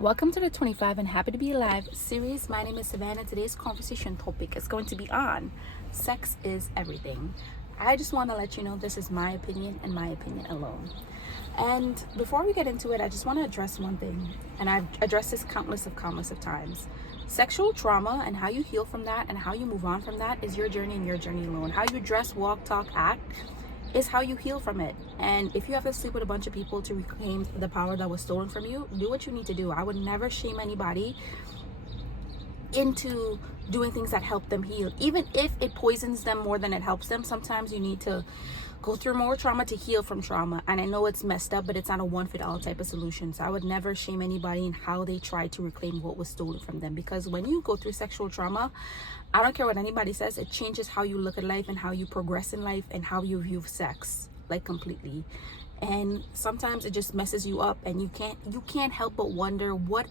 Welcome to the 25 and Happy to Be Alive series. My name is Savannah. Today's conversation topic is going to be on sex is everything. I just want to let you know this is my opinion and my opinion alone. And before we get into it, I just want to address one thing, and I've addressed this countless of times. Sexual trauma and how you heal from that and how you move on from that is your journey and your journey alone. How you dress, walk, talk, act is how you heal from it. And if you have to sleep with a bunch of people to reclaim the power that was stolen from you, do what you need to do. I would never shame anybody into doing things that help them heal, even if it poisons them more than it helps them. Sometimes you need to go through more trauma to heal from trauma. And I know it's messed up, but it's not a one-fit-all type of solution. So I would never shame anybody in how they try to reclaim what was stolen from them, because when you go through sexual trauma, I don't care what anybody says, it changes how you look at life and how you progress in life and how you view sex, like, completely. And sometimes it just messes you up, and you can't help but wonder, what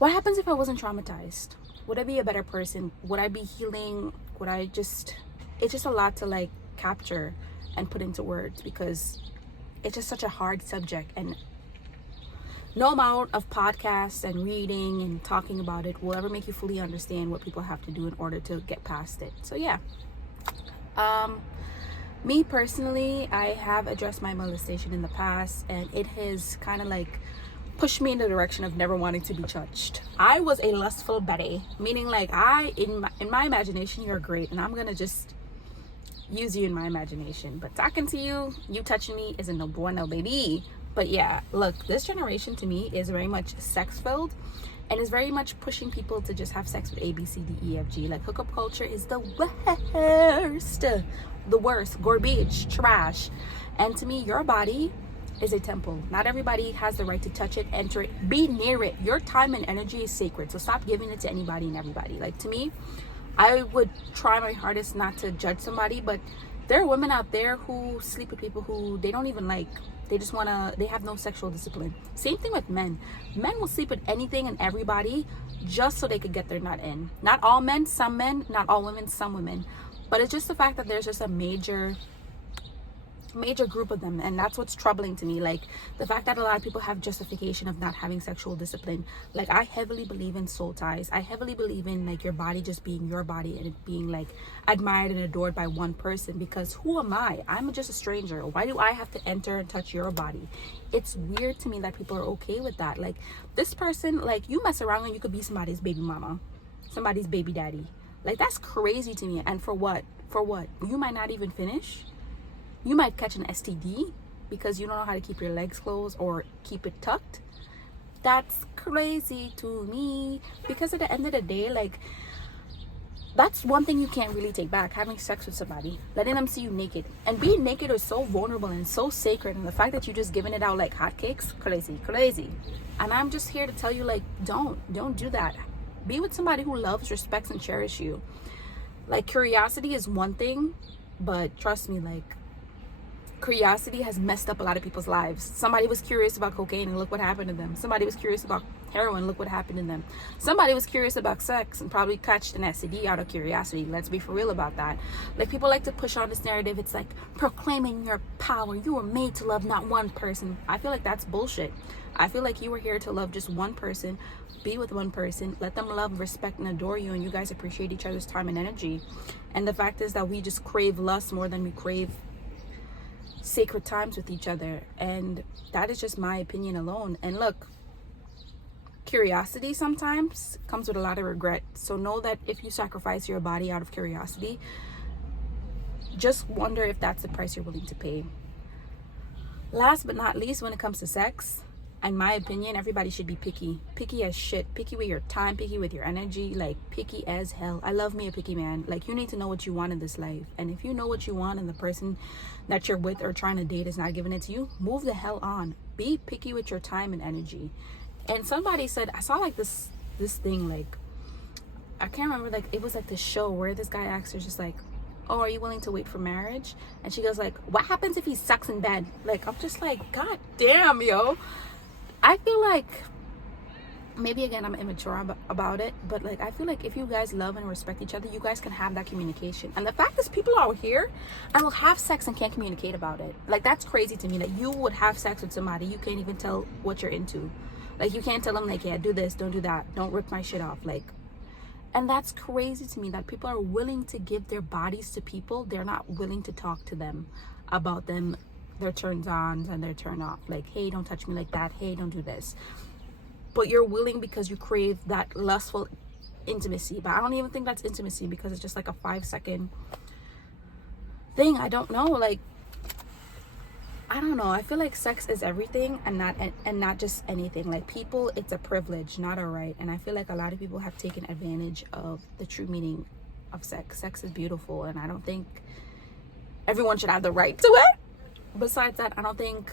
happens if I wasn't traumatized? Would I be a better person? Would I be healing? It's just a lot to like capture and put into words, because it's just such a hard subject, and no amount of podcasts and reading and talking about it will ever make you fully understand what people have to do in order to get past it. So yeah, me personally, I have addressed my molestation in the past, and it has kind of like pushed me in the direction of never wanting to be touched. I was a lustful Betty, meaning like in my imagination, you're great, and I'm gonna just use you in my imagination. But talking to you, you touching me is a no bueno, baby. But yeah, look, this generation to me is very much sex filled, and is very much pushing people to just have sex with A, B, C, D, E, F, G. Like, hookup culture is the worst, garbage, trash. And to me, your body is a temple. Not everybody has the right to touch it, enter it, be near it. Your time and energy is sacred, so stop giving it to anybody and everybody. Like, to me, I would try my hardest not to judge somebody, but there are women out there who sleep with people who they don't even like. They have no sexual discipline. Same thing with men. Men will sleep with anything and everybody just so they could get their nut in. Not all men, some men. Not all women, some women. But it's just the fact that there's just a major group of them, and that's what's troubling to me. Like, the fact that a lot of people have justification of not having sexual discipline. Like, I heavily believe in soul ties. I heavily believe in like your body just being your body and it being like admired and adored by one person, because who am I'm just a stranger. Why do I have to enter and touch your body? It's weird to me that people are okay with that. Like, this person, like, you mess around and you could be somebody's baby mama, somebody's baby daddy. Like, that's crazy to me. And for what you might not even finish. You might catch an STD because you don't know how to keep your legs closed or keep it tucked. That's crazy to me, because at the end of the day, like, that's one thing you can't really take back, having sex with somebody, letting them see you naked. And being naked is so vulnerable and so sacred, and the fact that you're just giving it out like hotcakes, crazy. And I'm just here to tell you, like, don't do that. Be with somebody who loves, respects, and cherishes you. Like, curiosity is one thing, but trust me, like, curiosity has messed up a lot of people's lives. Somebody was curious about cocaine and look what happened to them. Somebody was curious about heroin, look what happened to them. Somebody was curious about sex and probably catched an STD out of curiosity. Let's be for real about that. Like, people like to push on this narrative. It's like proclaiming your power. You were made to love not one person. I feel like that's bullshit. I feel like you were here to love just one person, be with one person, let them love, respect, and adore you, and you guys appreciate each other's time and energy. And the fact is that we just crave lust more than we crave sacred times with each other. And that is just my opinion alone. And look, curiosity sometimes comes with a lot of regret. So know that if you sacrifice your body out of curiosity, just wonder if that's the price you're willing to pay. Last but not least, when it comes to sex, in my opinion, everybody should be picky as shit, picky with your time, picky with your energy, like, picky as hell. I love me a picky man. Like, you need to know what you want in this life, and if you know what you want and the person that you're with or trying to date is not giving it to you, move the hell on. Be picky with your time and energy. And somebody said, I saw like this thing, like, I can't remember, like, it was like this show where this guy asked her just like, oh, are you willing to wait for marriage? And she goes like, what happens if he sucks in bed? Like, I'm just like, god damn, yo. I feel like maybe again I'm immature about it, but like I feel like if you guys love and respect each other, you guys can have that communication. And the fact is, people out here and will have sex and can't communicate about it. Like, that's crazy to me that you would have sex with somebody, you can't even tell what you're into. Like, you can't tell them, like, yeah, do this, don't do that, don't rip my shit off. Like, and that's crazy to me that people are willing to give their bodies to people. They're not willing to talk to them about them, their turns ons and their turn off. Like, hey, don't touch me like that, hey, don't do this. But you're willing because you crave that lustful intimacy. But I don't even think that's intimacy, because it's just like a 5-second thing. I don't know. Like, I don't know. I feel like sex is everything and not just anything. Like, people, it's a privilege, not a right. And I feel like a lot of people have taken advantage of the true meaning of sex. Sex is beautiful, and I don't think everyone should have the right to it. Besides that, I don't think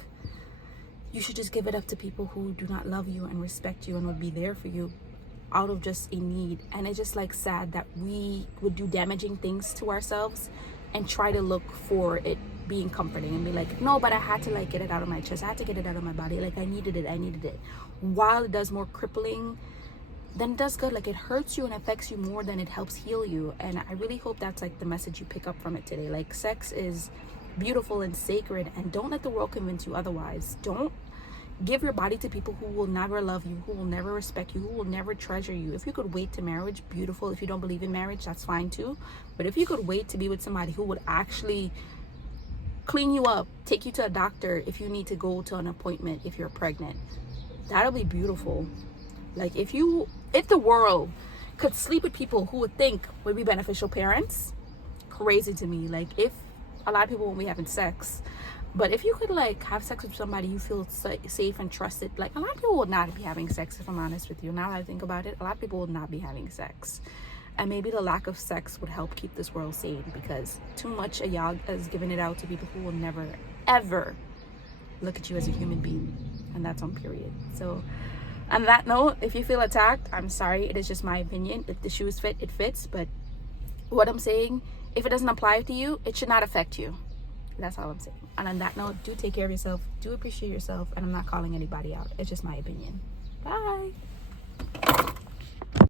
you should just give it up to people who do not love you and respect you and would be there for you out of just a need. And it's just like sad that we would do damaging things to ourselves and try to look for it being comforting and be like, no, but I had to like get it out of my chest, I had to get it out of my body, like I needed it. While it does more crippling than it does good, like it hurts you and affects you more than it helps heal you. And I really hope that's like the message you pick up from it today. Like, sex is beautiful and sacred, and don't let the world convince you otherwise. Don't give your body to people who will never love you, who will never respect you, who will never treasure you. If you could wait to marriage, beautiful. If you don't believe in marriage, that's fine too. But if you could wait to be with somebody who would actually clean you up, take you to a doctor if you need to go to an appointment if you're pregnant, that'll be beautiful. Like, if the world could sleep with people who would think would be beneficial parents, crazy to me. Like, if a lot of people won't be having sex, but if you could like have sex with somebody you feel safe and trusted, like, a lot of people would not be having sex, if I'm honest with you. Now that I think about it, a lot of people would not be having sex. And maybe the lack of sex would help keep this world sane, because too much of y'all is giving it out to people who will never ever look at you as a human being. And that's on period. So on that note, if you feel attacked, I'm sorry, it is just my opinion. If the shoes fit, it fits. But what I'm saying, if it doesn't apply to you, it should not affect you. That's all I'm saying. And on that note, do take care of yourself, do appreciate yourself, and I'm not calling anybody out. It's just my opinion. Bye.